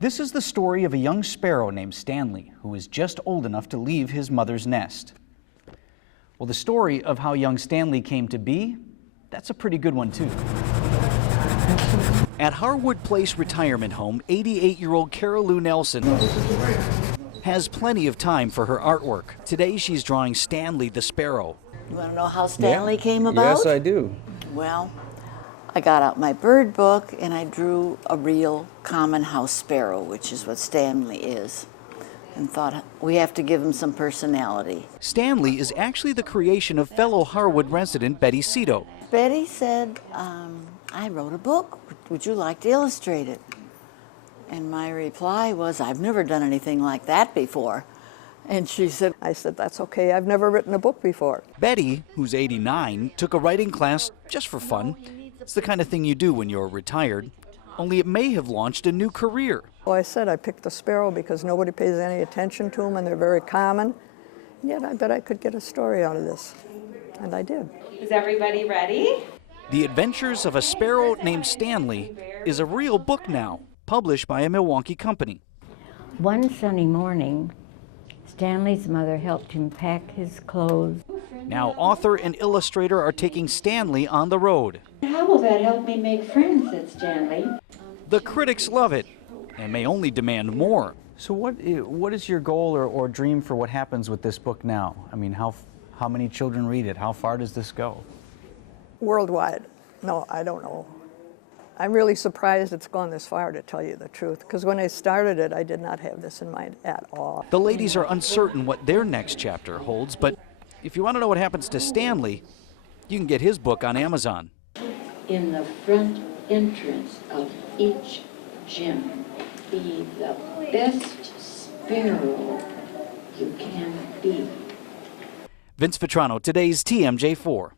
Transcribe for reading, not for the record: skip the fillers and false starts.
This is the story of a young sparrow named Stanley, who is just old enough to leave his mother's nest. Well, the story of how young Stanley came to be, that's a pretty good one too. At Harwood Place Retirement Home, 88-year-old Carol Lou Nelson has plenty of time for her artwork. Today she's drawing Stanley the Sparrow. You want to know how Stanley came about? Yes, I do. Well, I got out my bird book and I drew a real common house sparrow, which is what Stanley is, and thought we have to give him some personality. Stanley is actually the creation of fellow Harwood resident Betty Cito. Betty said, I wrote a book. Would you like to illustrate it? And my reply was, I've never done anything like that before. And she said, I said, that's okay, I've never written a book before. Betty, who's 89, took a writing class just for fun. It's the kind of thing you do when you're retired, only it may have launched a new career. Well, I said I picked the sparrow because nobody pays any attention to them and they're very common. And yet I bet I could get a story out of this, and I did. Is everybody ready? The Adventures of a Sparrow Named Stanley is a real book now, published by a Milwaukee company. One sunny morning, Stanley's mother helped him pack his clothes. Now author and illustrator are taking Stanley on the road. How will that help me make friends, said Stanley. The critics love it and may only demand more. So what is your goal or dream for what happens with this book now? I mean, how many children read it? How far does this go? Worldwide. No, I don't know. I'm really surprised it's gone this far, to tell you the truth, because when I started it, I did not have this in mind at all. The ladies are uncertain what their next chapter holds, but if you want to know what happens to Stanley, you can get his book on Amazon. In the front entrance of each gym, be the best sparrow you can be. Vince Vitrano, today's TMJ4.